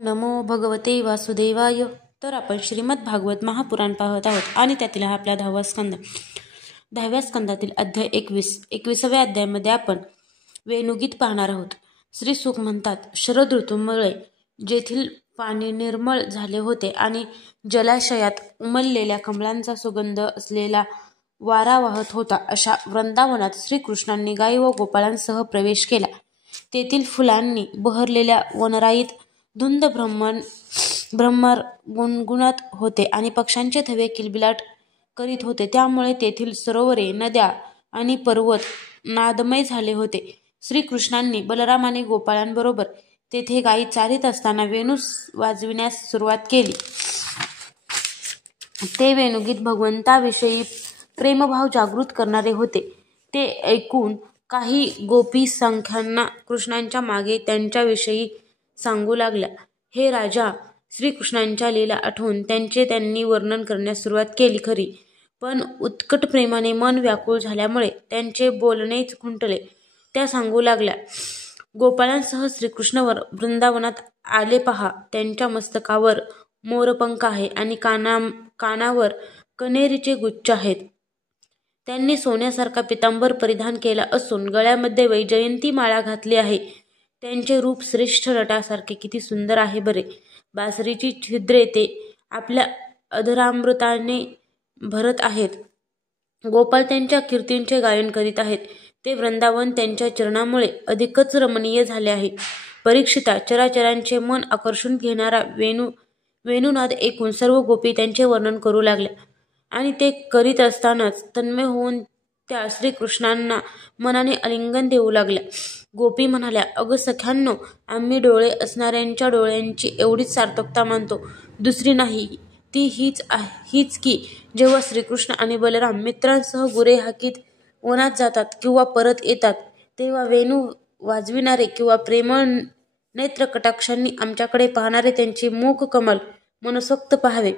नमो भगवते वासुदेवाय. तर आपण श्रीमद भागवत महापुराण पाहत आहोत आणि त्यातील हा आपला 10वा स्कंद. 10व्या स्कंदातील अध्याय 21व्या अध्यायामध्ये आपण वेणुगीत पाहणार आहोत. श्री सुख म्हणतात, शरद ऋतूमुळे जेथील पाणी निर्मळ झाले होते आणि जलाशयात उमललेल्या कमळांचा सुगंध असलेला वारा वाहत होता, अशा वृंदावनात श्रीकृष्णांनी गायी व गोपाळांसह प्रवेश केला. तेथील फुलांनी बहरलेल्या वनराईत धुंद भ्रमर गुणगुणत होते आणि पक्ष्यांचे थवे किलबिलाट करीत होते. त्यामुळे तेथील सरोवरे, नद्या आणि पर्वत नादमय झाले होते. श्रीकृष्णांनी बलराम आणि गोपाळांबरोबर तेथे गायी चारीत असताना वेणू वाजविण्यास सुरुवात केली. ते वेणुगीत भगवंताविषयी प्रेमभाव जागृत करणारे होते. ते ऐकून काही गोपीसख्यांना कृष्णांच्या मागे त्यांच्याविषयी सांगू लागल्या. हे राजा, श्रीकृष्णांच्या लीला आठवून त्यांनी वर्णन करण्यास सुरुवात केली खरी, पण उत्कट प्रेमाने मन व्याकुळ झाल्यामुळे त्यांचे बोलणेच खुंटले. त्या सांगू लागल्या, गोपाळांसह श्रीकृष्ण वृंदावनात आले पहा. त्यांच्या मस्तकावर मोरपंख आहे आणि कानावर कण्हेरीचे गुच्छ आहेत. त्यांनी सोन्यासारखा पितांबर परिधान केला असून गळ्यामध्ये वैजयंती माळा घातली आहे. त्यांचे रूप श्रेष्ठ नटासारखे किती सुंदर आहे बरे. बासरीची छिद्रे ते आपल्या अधरामृताने भरत आहेत. गोपाळ त्यांच्या कीर्तींचे गायन करीत आहेत. ते वृंदावन त्यांच्या चरणामुळे अधिकच रमणीय झाले आहे. परीक्षिता, चराचरांचे मन आकर्षून घेणारा वेणुनाद ऐकून सर्व गोपी त्यांचे वर्णन करू लागल्या आणि ते करीत असतानाच तन्मय होऊन त्या श्रीकृष्णांना मनाने आलिंगन देऊ लागल्या. गोपी म्हणाल्या, अगं सख्यांनो, आम्ही डोळे असणाऱ्यांच्या डोळ्यांची एवढीच सार्थकता मानतो, दुसरी नाही. ती हीच की जेव्हा श्रीकृष्ण आणि बलराम मित्रांसह गुरे हाकीत वनात जातात किंवा परत येतात, तेव्हा वेणू वाजविणारे किंवा प्रेमळ नेत्रकटाक्षांनी आमच्याकडे पाहणारे त्यांचे मुख कमल मनसोक्त पाहावे.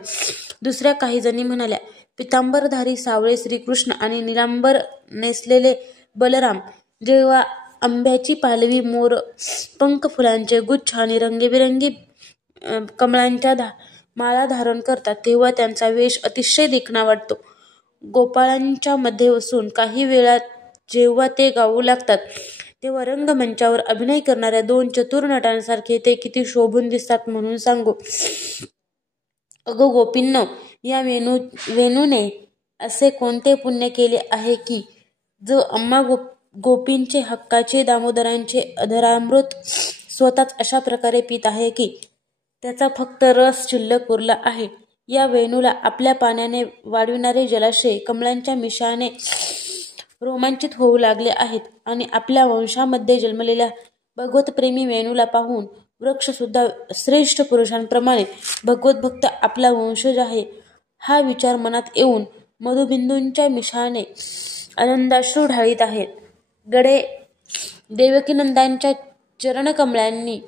दुसऱ्या काही जणी म्हणाल्या, पितांबरधारी सावळे श्रीकृष्ण आणि निलांबर नेसलेले बलराम जेव्हा आंब्याची पालवी, मोर पंख, फुलांचे गुच्छ आणि रंगीबेरंगी कमळांच्या माळा धारण करतात, तेव्हा त्यांचा वेश अतिशय देखणा वाटतो. गोपाळांच्या मध्ये बसून काही वेळा जेव्हा ते गाऊ लागतात, तेव्हा रंगमंचावर अभिनय करणाऱ्या 2 चतुर नटांसारखे ते किती शोभून दिसतात म्हणून सांगू. अगो गोपींनो, या वेणूने असे कोणते पुण्य केले आहे की जो आम्हा गोपींचे हक्काचे दामोदरांचे अधरामृत स्वतःच अशा प्रकारे पीत आहे की त्याचा फक्त रस शिल्लक उरला आहे. या वेणूला आपल्या पाण्याने वाढविणारे जलाशय कमळांच्या मिशाने रोमांचित होऊ लागले आहेत आणि आपल्या वंशामध्ये जन्मलेल्या भगवतप्रेमी वेणूला पाहून वृक्षसुद्धा श्रेष्ठ पुरुषांप्रमाणे भगवतभक्त आपला वंशज आहे, हा विचार मनात येऊन मधुबिंदूंच्या मिशाने आनंदाश्रू ढाळीत आहेत. गडे, देवकीनंदांच्या चरणकमळांनी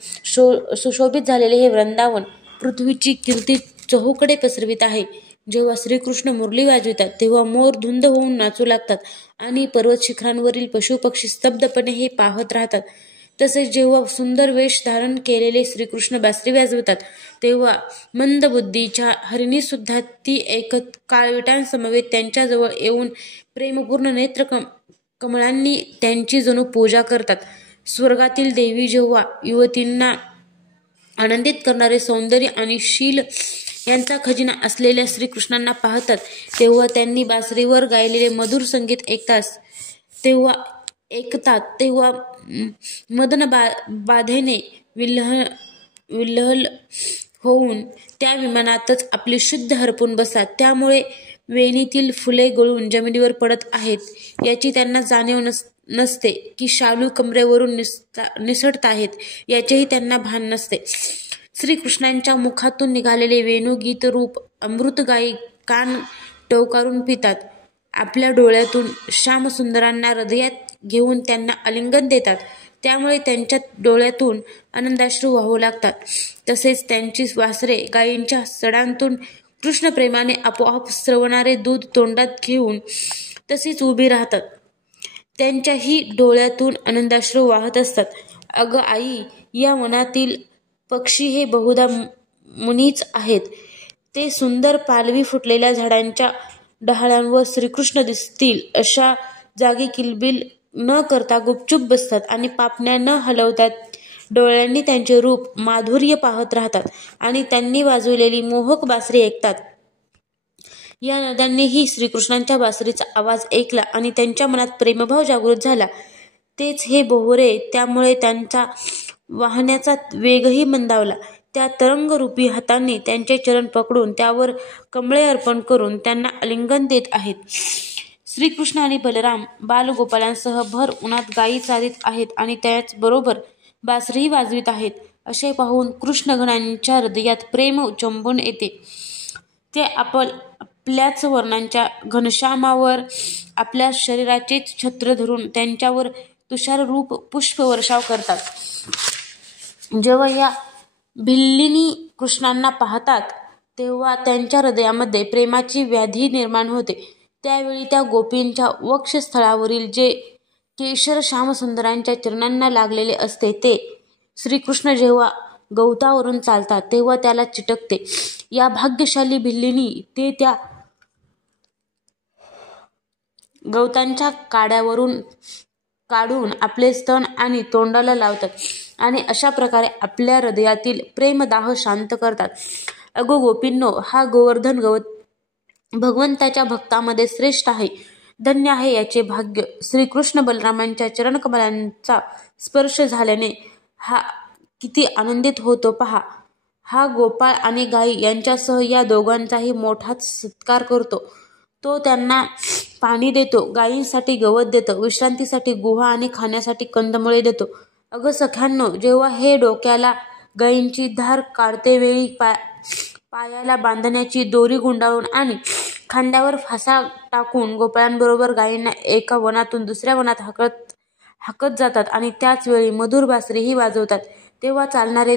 सुशोभित झालेले हे वृंदावन पृथ्वीची कीर्ती चहूकडे पसरवित आहे. जेव्हा श्रीकृष्ण मुरली वाजवितात, तेव्हा मोर धुंद होऊन नाचू लागतात आणि पर्वत शिखरांवरील पशुपक्षी स्तब्धपणे हे पाहत राहतात. तसेच जेव्हा सुंदर वेश धारण केलेले श्रीकृष्ण बासरी वाजवतात, तेव्हा मंदबुद्धीच्या हरिणीसुद्धा ती ऐकत काळविटांसमवेत त्यांच्याजवळ येऊन प्रेमपूर्ण नेत्र कमळांनी त्यांची जणू पूजा करतात. स्वर्गातील देवी जेव्हा युवतींना आनंदित करणारे सौंदर्य आणि शील यांचा खजिना असलेल्या श्रीकृष्णांना पाहतात, तेव्हा त्यांनी बासरीवर गायलेले मधुर संगीत ऐकतात तेव्हा मदन बाधेने विल्हल होऊन त्या विमानातच आपली शुद्ध हरपून बसतात. त्यामुळे वेणीतील फुले गळून जमिनीवर पडत आहेत याची त्यांना जाणीव नसते की शालू कमरेवरून निसटत आहेत याचेही त्यांना भान नसते. श्रीकृष्णांच्या मुखातून निघालेले वेणुगीत रूप अमृत गायी कान टवकारून पितात. आपल्या डोळ्यातून श्यामसुंदरांना हृदयात घेऊन त्यांना आलिंगन देतात. त्यामुळे त्यांच्या डोळ्यातून आनंदाश्रू वाहू लागतात. तसेच त्यांची वासरे गायींच्या सडांतून कृष्णप्रेमाने आपोआप स्रवणारे दूध तोंडात घेऊन तशीच उभी राहतात. त्यांच्याही डोळ्यातून आनंदाश्रू वाहत असतात. अगं आई, या वनातील पक्षी हे बहुधा मुनीच आहेत. ते सुंदर पालवी फुटलेल्या झाडांच्या डहाळ्यांवर श्रीकृष्ण दिसतील अशा जागी किलबिल न करता गुपचूप बसतात आणि पापण्या न हलवतात डोळ्यांनी त्यांचे रूप माधुर्य पाहत राहतात आणि त्यांनी वाजवलेली मोहक बासरी ऐकतात. या नद्यांनीही श्रीकृष्णांच्या बासरीचा आवाज ऐकला आणि त्यांच्या मनात प्रेमभाव जागृत झाला. तेच हे बोहरे, त्यामुळे त्यांचा वाहण्याचा वेगही मंदावला. त्या तरंगरूपी हातांनी त्यांचे चरण पकडून त्यावर कमळे अर्पण करून त्यांना आलिंगन देत आहेत. श्रीकृष्ण आणि बलराम बालगोपालांसह भर उन्हात गायी चारीत आहेत आणि त्याचबरोबर बासरीही वाजवित आहेत असे पाहून कृष्णगणांच्या हृदयात प्रेम उचंबून येते. ते आपल्याच वर्णांच्या घनश्यामावर आपल्या शरीराचेच छत्र धरून त्यांच्यावर तुषाररूप पुष्पवर्षाव करतात. जेव्हा या भिल्लिनी कृष्णांना पाहतात तेव्हा त्यांच्या हृदयामध्ये प्रेमाची व्याधी निर्माण होते. त्यावेळी त्या गोपींच्या वक्षस्थळावरील जे केशर श्यामसुंदरांच्या चरणांना लागलेले असते ते श्रीकृष्ण जेव्हा गवतावरून चालतात तेव्हा त्याला चिटकते. या भाग्यशाली भिल्लिनी ते त्या गवतांच्या काड्यावरून काढून आपले स्तन आणि तोंडाला लावतात आणि अशा प्रकारे आपल्या हृदयातील प्रेमदाह शांत करतात. अगो गोपींनो, हा गोवर्धन गवत भगवंताच्या भक्तामध्ये श्रेष्ठ आहे. धन्य आहे याचे भाग्य. श्रीकृष्ण बलरामांच्या चरणकमलांचा स्पर्श झाल्याने हा किती आनंदित होतो पहा. हा गोपाळ आणि गायी यांच्यासह या दोघांचाही मोठाच सत्कार करतो. तो त्यांना पाणी देतो, गायींसाठी गवत देतो, विश्रांतीसाठी गुहा आणि खाण्यासाठी कंदमुळे देतो. अगं सख्यांनो, जेव्हा हे डोक्याला गायींची धार काढतेवेळी पायाला बांधण्याची दोरी गुंडाळून आणि खांद्यावर फासा टाकून गोपाळांबरोबर गायींना एका वनातून दुसऱ्या वनात हाकत जातात आणि त्याच वेळी मधुर बासरीही वाजवतात तेव्हा चालणारे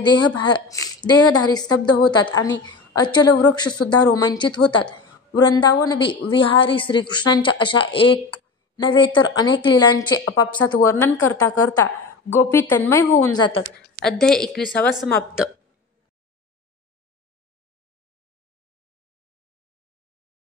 देहधारी स्तब्ध होतात आणि अचल वृक्ष सुद्धा रोमांचित होतात. वृंदावन विहारी श्रीकृष्णांच्या अशा एक नव्हे तर अनेक लीलांचे आपापसात वर्णन करता करता गोपी तन्मय होऊन जातात. अध्याय 21 समाप्त.